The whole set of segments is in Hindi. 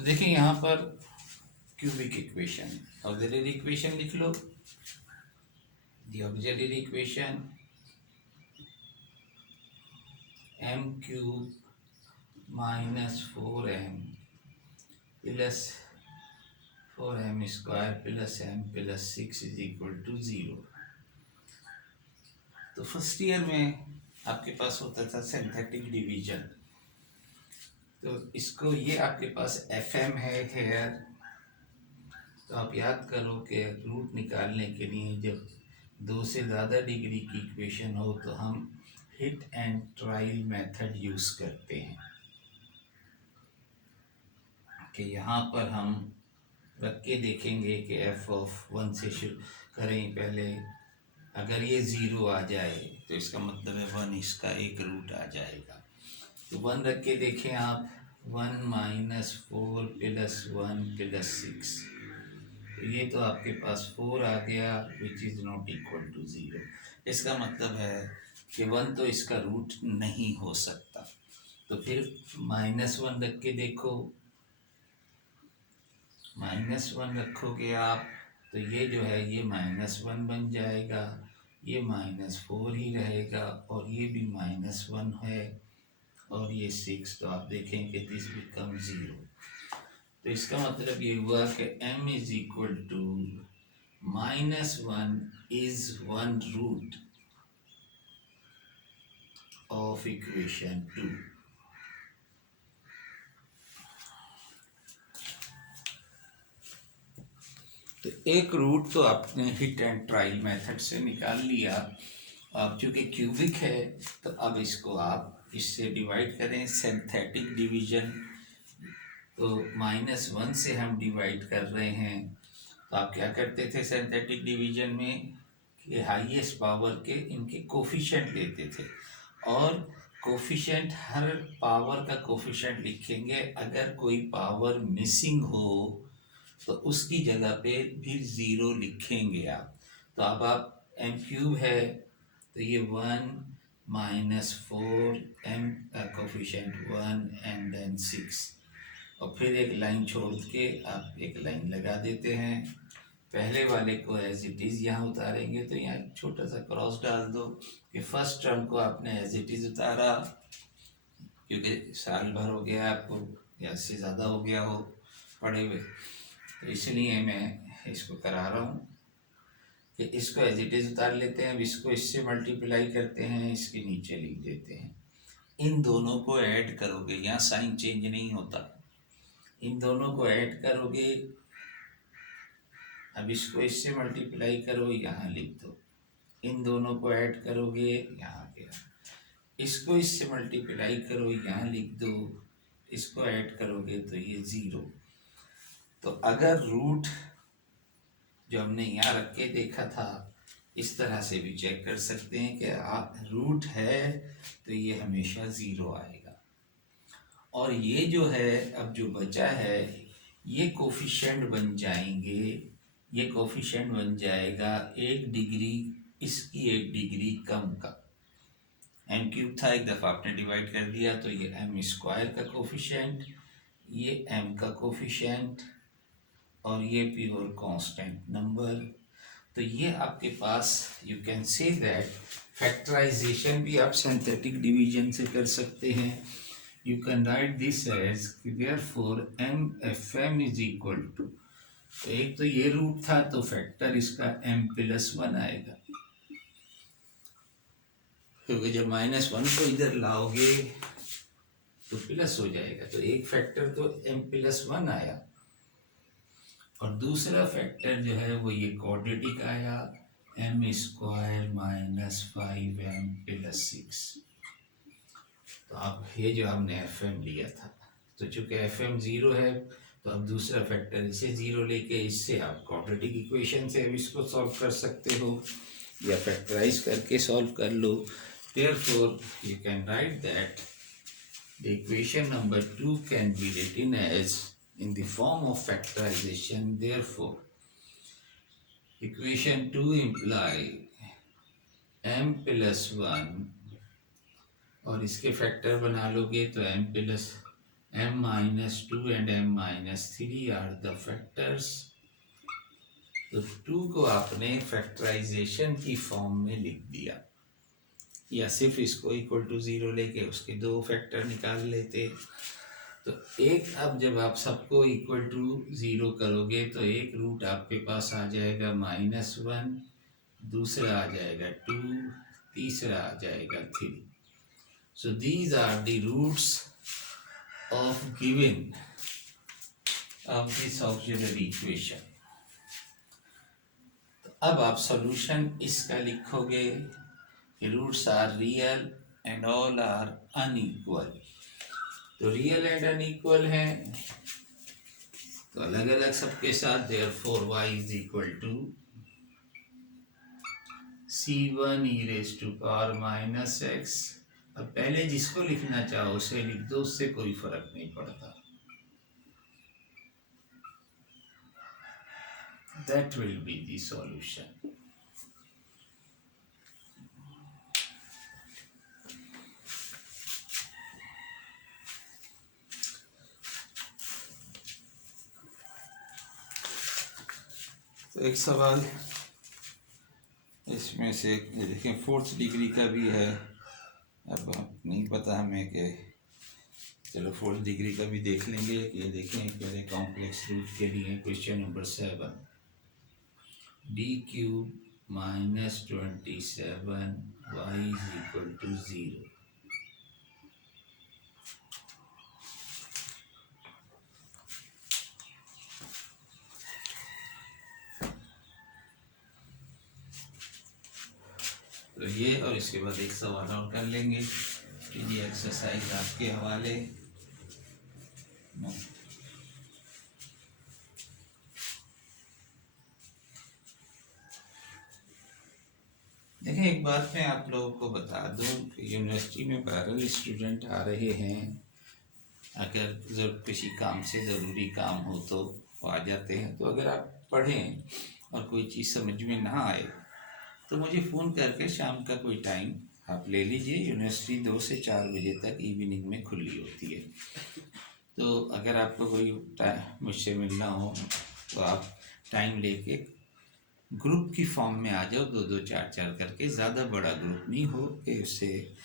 तो देखिए यहाँ पर क्यूबिक इक्वेशन, ऑक्सिलरी इक्वेशन लिख लो। The auxiliary equation m cube minus 4m plus 4m square plus m plus 6 is equal to 0। तो फर्स्ट ईयर में आपके पास होता था सिंथेटिक डिवीजन, तो इसको ये आपके पास FM है हेयर। तो आप याद करो कि रूट निकालने के लिए जब 2 से ज़्यादा डिग्री की इक्वेशन हो तो हम hit and trial method use करते हैं कि यहाँ पर हम रख के देखेंगे कि f(1) से शुरू करें पहले। अगर ये 0 आ जाए तो इसका मतलब है 1 इसका एक रूट आ जाएगा। तो 1 रख के देखें आप, 1 माइनस 4 प्लस 1 प्लस 6, तो ये तो आपके पास 4 आ गया which is not equal to 0। इसका मतलब है कि 1 तो इसका रूट नहीं हो सकता। तो फिर -1 रख के देखो, -1 रखोगे आप तो ये जो है ये -1 बन जाएगा, ये -4 ही रहेगा और ये भी -1 है और ये 6, तो आप देखें कि दिस बिकम 0। तो इसका मतलब ये हुआ कि m is equal to -1 is 1 root of equation 2। तो एक रूट तो आपने हिट एंड ट्रायल मेथड से निकाल लिया। अब चूँकि क्यूबिक है तो अब इसको आप इससे डिवाइड करें, सिंथेटिक डिवीजन। तो -1 से हम डिवाइड कर रहे हैं, तो आप क्या करते थे सिंथेटिक डिवीजन में कि हाईएस्ट पावर के इनके कोफिशिएंट लेते थे और कोफिशिएंट हर पावर का कोफिशिएंट लिखेंगे। अगर कोई पावर मिसिंग हो तो उसकी जगह पे फिर 0 लिखेंगे आप। तो अब आप m क्यूब है तो ये 1 माइनस 4 m का कोफिशिएंट 1 एंड देन 6, और फिर एक लाइन छोड़ के आप एक लाइन लगा देते हैं। पहले वाले को एज इट इज़ यहाँ उतारेंगे, तो यहाँ छोटा सा क्रॉस डाल दो कि फर्स्ट टर्म को आपने एज इट इज़ उतारा, क्योंकि साल भर हो गया आपको या इससे ज़्यादा हो गया हो पढ़े हुए, तो इसलिए मैं इसको करा रहा हूँ कि इसको एज इट इज़ उतार लेते हैं। अब इसको इससे मल्टीप्लाई करते हैं, इसके नीचे लिख देते हैं। इन दोनों को ऐड करोगे, यहाँ साइन चेंज नहीं होता, इन दोनों को ऐड करोगे। अब इसको इससे मल्टीप्लाई करो, यहाँ लिख दो। इन दोनों को ऐड करोगे, यहाँ गया। इसको इससे मल्टीप्लाई करो, यहाँ लिख दो। इसको ऐड करोगे तो ये 0। तो अगर रूट जो हमने यहाँ रख के देखा था, इस तरह से भी चेक कर सकते हैं कि रूट है तो ये हमेशा 0 आएगा। और ये जो है अब जो बचा है ये कोफिशिएंट बन जाएंगे, ये कोफिशिएंट बन जाएगा 1 डिग्री, इसकी 1 डिग्री कम का। m क्यूब था, एक दफ़ा आपने डिवाइड कर दिया तो ये m स्क्वायर का कोफिशिएंट, ये m का कोफिशिएंट और ये प्योर कांस्टेंट नंबर। तो ये आपके पास you can say that factorisation भी आप सिंथेटिक डिवीजन से कर सकते हैं। You can write this as therefore m(fm) is equal to, एक तो ये रूट था तो फैक्टर इसका m+1 आएगा, क्योंकि जब -1 को इधर लाओगे तो प्लस हो जाएगा। तो एक फैक्टर तो m+1 आया और दूसरा फैक्टर जो है वो ये क्वाड्रेटिक आया, m² माइनस 5m प्लस 6। तो अब ये जो हमने fm लिया था, तो चूंकि fm 0 है तो अब दूसरा फैक्टर इसे 0 लेके इससे आप क्वाड्रेटिक इक्वेशन से अब इसको सॉल्व कर सकते हो या फैक्टराइज करके सॉल्व कर लो। Therefore you can write that the equation number 2 can be written as in the form of factorization. Therefore equation 2 imply m+1 और इसके फैक्टर बना लोगे तो m+1 m-2 and m-3 are the factors. तो 2 को आपने फैक्टराइजेशन की फॉर्म में लिख दिया, या सिर्फ इसको इक्वल टू 0 लेके उसके 2 फैक्टर निकाल लेते। तो एक, अब जब आप सबको इक्वल टू 0 करोगे तो एक रूट आपके पास आ जाएगा -1, दूसरा आ जाएगा 2, तीसरा आ जाएगा 3। So these are the roots of given of this auxiliary equation. तो अब आप सॉल्यूशन इसका लिखोगे, roots are real and all are unequal. तो रियल एंड अनइक्वल हैं तो अलग अलग सबके साथ, therefore y is equal to c1 e raise to power -x। अब पहले जिसको लिखना चाहो उसे लिख दो, उससे कोई फर्क नहीं पड़ता। That will be the solution. तो एक सवाल इसमें से ये देखें, 4th डिग्री का भी है। अब नहीं पता हमें कि, चलो 4th डिग्री का भी देख लेंगे। ये देखें पहले कॉम्प्लेक्स रूट के लिए question number 7, d³ -27 y is equal to 0। तो ये, और इसके बाद एक सवाल और कर लेंगे। ये एक्सरसाइज आपके हवाले। देखें, एक बात मैं आप लोगों को बता दूं कि यूनिवर्सिटी में 12 स्टूडेंट आ रहे हैं। अगर जब किसी काम से ज़रूरी काम हो तो आ जाते हैं। तो अगर आप पढ़ें और कोई चीज़ समझ में ना आए तो मुझे फ़ोन करके शाम का कोई टाइम आप ले लीजिए। यूनिवर्सिटी 2 से 4 बजे तक इवनिंग में खुली होती है। तो अगर आपको कोई टाइम मुझसे मिलना हो तो आप टाइम लेके ग्रुप की फॉर्म में आ जाओ, 2-2 4-4 करके। ज़्यादा बड़ा ग्रुप नहीं हो कि उससे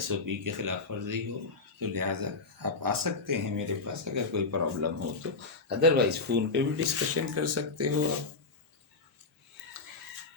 SOP के खिलाफ वर्जी हो। तो लिहाजा आप आ सकते हैं मेरे पास अगर कोई प्रॉब्लम हो तो। अदरवाइज़ फ़ोन पे भी डिस्कशन कर सकते हो आप।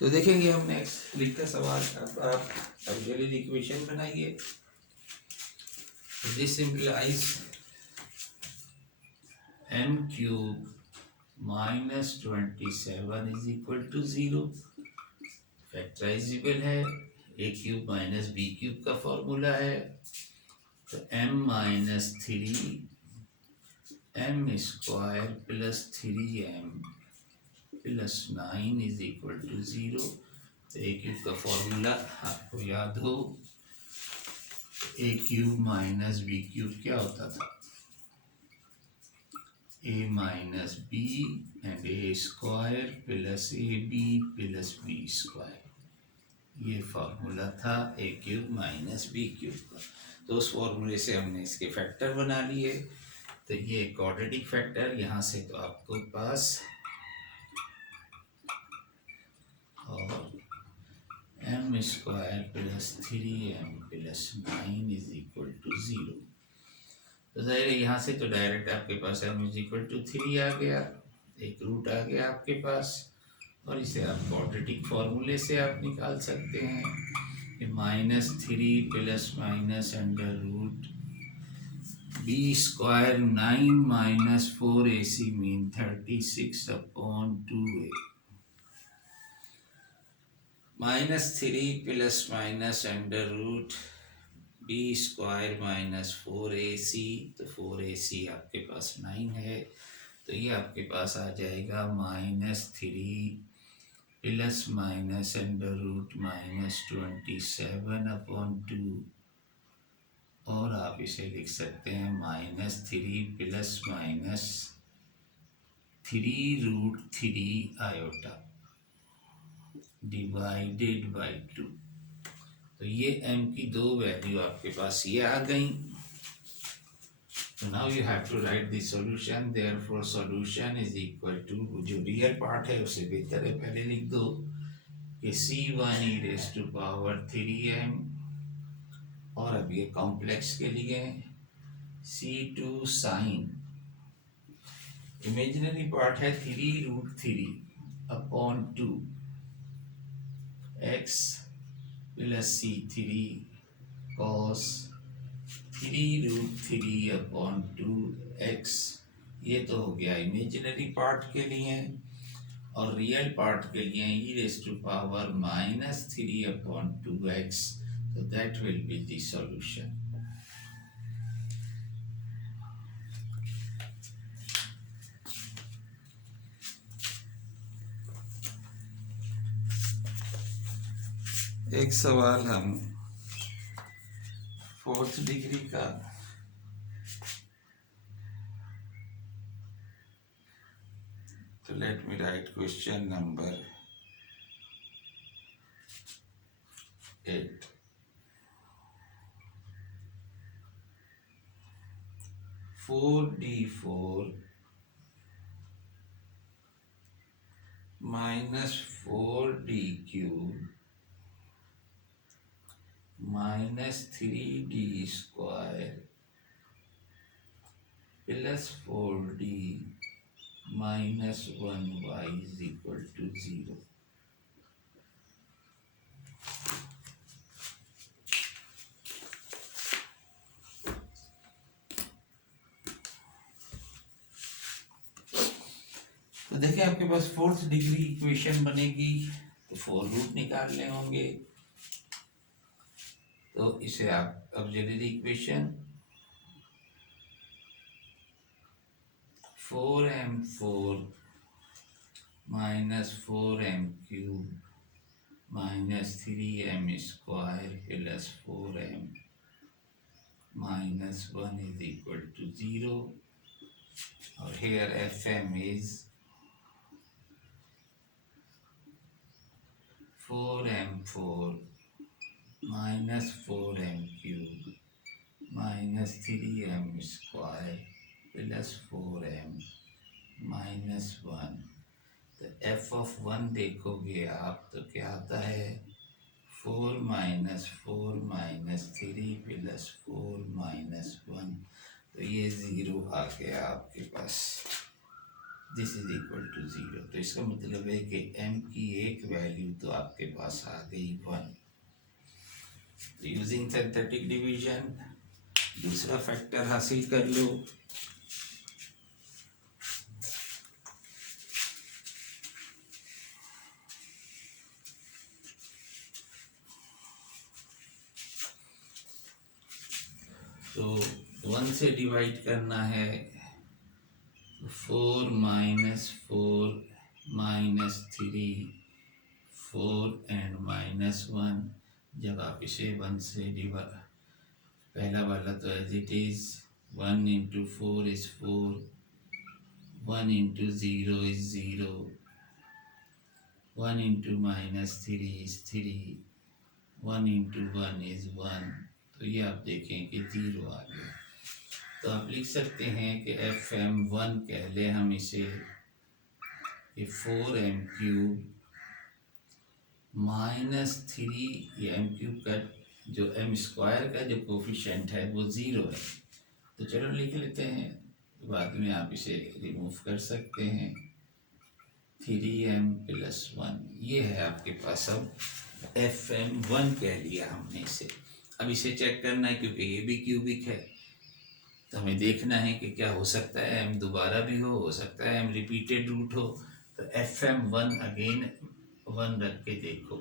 तो देखेंगे हम नेक्स्ट वीक का सवाल। अब आप ऑक्सिलरी इक्वेशन बनाइए। This simplify m³ -27 is equal to 0। Factorisable है, a³ -b³ का फॉर्मूला है। तो m-3 m² plus 3m plus 9 is equal to 0। तो a³ का फॉर्मूला आपको याद हो, a³ -b³ क्या होता था, a minus b and a² plus ab plus b²। ये फार्मूला था a³ -b³ का। तो उस फॉर्मूले से हमने इसके फैक्टर बना लिए। तो ये क्वाड्रेटिक फैक्टर यहाँ से तो आपको पास, और m² plus 3m plus 9 is equal to 0। तो जाहिर है यहाँ से तो डायरेक्ट आपके पास m इज इक्वल टू 3 आ गया, एक रूट आ गया आपके पास। और इसे आप क्वाड्रेटिक फार्मूले से आप निकाल सकते हैं कि -3 plus minus under root b² 9 - 4ac mean 36/2a। -3 plus minus under root b² -4ac। तो 4ac आपके पास 9 है। तो ये आपके पास आ जाएगा -3 प्लस माइनस अंडर रूट -27/2। और आप इसे लिख सकते हैं -3 plus minus 3√3 iota divided by 2। तो ये m की 2 वैल्यू आपके पास ये आ गई। So now you have to write the solution. Therefore solution is equal to, जो रियल पार्ट है उसे बेहतर है पहले लिख दो कि c1e⁻³ और अब ये कॉम्प्लेक्स के लिए c2 sin, इमेजिनरी पार्ट है 3√3/2 x plus c3 cos 3√3/2 x। ये तो हो गया इमेजिनरी पार्ट के लिए, और रियल पार्ट के लिए e⁻³ x, so that will be the solution. एक सवाल हम 4th डिग्री का, तो let me right question number 8। 4d4 minus 4d³ minus 3d² plus 4d minus 1y is equal to 0। तो देखिए आपके पास 4th डिग्री इक्वेशन बनेगी, तो 4 रूट निकालने होंगे। तो इसे आप auxiliary equation 4m4 minus 4m³ minus 3m² plus 4m minus 1 is equal to 0, और here fm is 4m4 minus 4m³ minus 3m² plus 4m minus 1। तो f of 1 देखोगे आप तो क्या आता है 4 minus 4 minus 3 plus 4 minus 1, तो ये 0 आ गया आपके पास, दिस इज इक्वल टू 0। तो इसका मतलब है कि m की एक वैल्यू तो आपके पास आ गई 1। यूजिंग सिंथेटिक डिवीजन दूसरा फैक्टर हासिल कर लो। तो 1 से डिवाइड करना है, 4 minus 4 minus 3 4 and minus 1। जब आप इसे 1 से डिवाइड, पहला वाला तो as it is 1 into 4 is 4, 1 into 0 is 0, 1 into minus 3 is 3, 1 into 1 is 1। तो ये आप देखें कि 0 आ गया। तो आप लिख सकते हैं कि fm1 कह लें हम इसे कि 4m³ माइनस 3, ये m³ का जो m² का जो कोफिशिएंट है वो 0 है। तो चलो लिख लेते हैं, बाद में आप इसे रिमूव कर सकते हैं। 3m plus 1 ये है आपके पास। अब fm1 कह लिया हमने इसे। अब इसे चेक करना है क्योंकि ये भी क्यूबिक है, तो हमें देखना है कि क्या हो सकता है, m दोबारा भी हो सकता है m रिपीटेड रूट हो। तो fm1 अगेन 1 रख के देखो,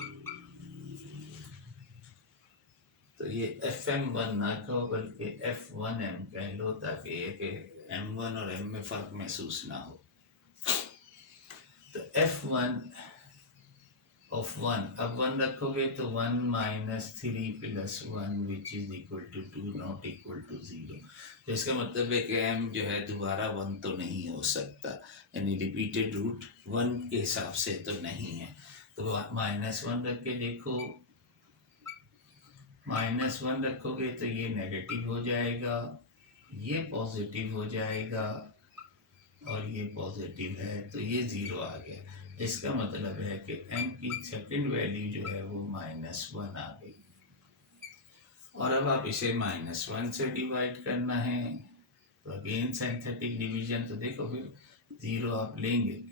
तो ये fm1 ना कहो बल्कि f1m कह लो, ताकि ये कि m1 और m में फ़र्क महसूस ना हो। तो f1 of 1, अब 1 रखोगे तो 1 minus 3 plus 1 which is equal to 2 not equal to 0। तो इसका मतलब है कि m जो है दोबारा 1 तो नहीं हो सकता, यानी रिपीटेड रूट 1 के हिसाब से तो नहीं है। तो -1 रख के देखो, -1 रखोगे तो ये नेगेटिव हो जाएगा, ये पॉजिटिव हो जाएगा और ये पॉजिटिव है तो ये ज़ीरो आ गया। इसका मतलब है कि m की सेकंड वैल्यू जो है वो -1 आ गई। और अब आप इसे -1 से डिवाइड करना है तो अगेन सिंथेटिक डिवीजन, तो देखो फिर ज़ीरो आप लेंगे,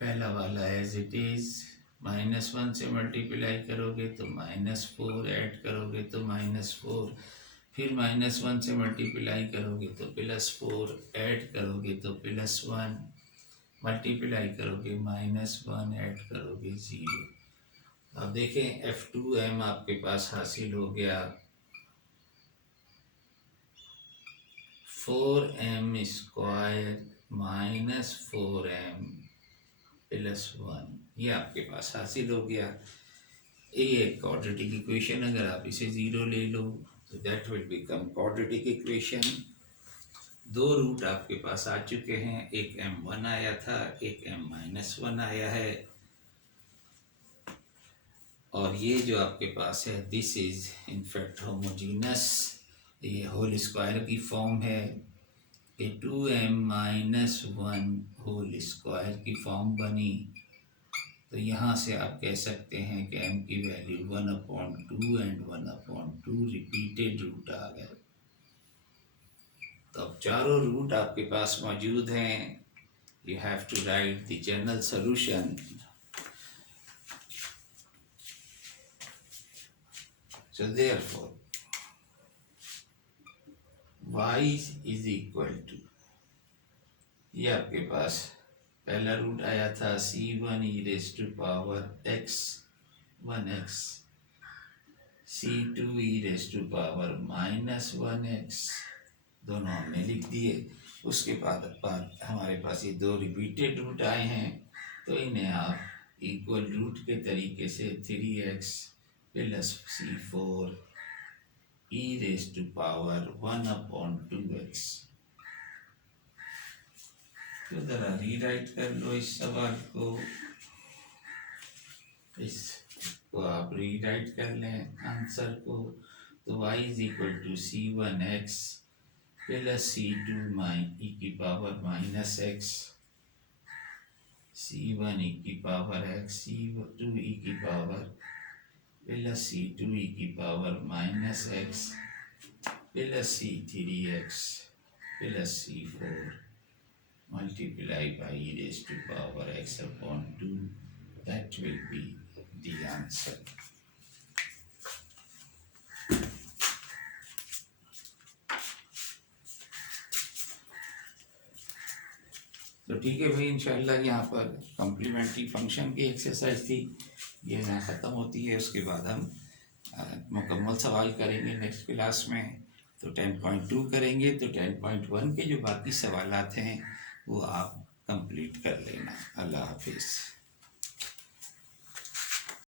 पहला वाला एज इट इज़, -1 से मल्टीप्लाई करोगे तो -4, ऐड करोगे तो -4, फिर -1 से मल्टीप्लाई करोगे तो +4, ऐड करोगे तो +1, मल्टीप्लाई करोगे -1, ऐड करोगे 0। अब देखें F2m आपके पास हासिल हो गया 4m² -4m +1, ये आपके पास हासिल हो गया। ये एक क्वाड्रेटिक इक्वेशन, अगर आप इसे ज़ीरो ले लो तो that will become quadratic equation. दो रूट आपके पास आ चुके हैं, एक m1 आया था, एक m-1 आया है, और ये जो आपके पास है दिस इज इनफैक्ट होमोजीनस, ये होल स्क्वायर की फॉर्म है कि 2m-1 होल स्क्वायर की फॉर्म बनी। तो यहाँ से आप कह सकते हैं कि m की वैल्यू 1/2 एंड 1/2 रिपीटेड रूट आ गए। तो अब चारों रूट आपके पास मौजूद हैं। You have to write the general solution. So therefore y is equal to, ये आपके पास पहला रूट आया था c1 e⁻x 1x, c2 e⁻−1x, दोनों हमने लिख दिए। उसके बाद हमारे पास ये दो रिपीटेड रूट आए हैं, तो इन्हें आप इक्वल रूट के तरीके से 3x + c4 e⁻1/2x, तो ज़रा रीराइट कर लो इस सवाल को, इसको आप रीराइट कर लें आंसर को। तो y = c1x + c2 e⁻−x, c1 e⁻x, c2 e⁻, + c2 e⁻−x + c3x + c4 multiply by e⁻x/2, that will be the answer। तो ठीक है भाई, इंशाल्लाह यहाँ पर कम्प्लीमेंट्री फंक्शन की एक्सरसाइज थी, ये यहाँ ख़त्म होती है। उसके बाद हम मुकम्मल सवाल करेंगे नेक्स्ट क्लास में। तो 10.2 करेंगे, तो 10.1 के जो बाकी सवालात हैं वो आप कंप्लीट कर लेना। अल्लाह हाफिज़।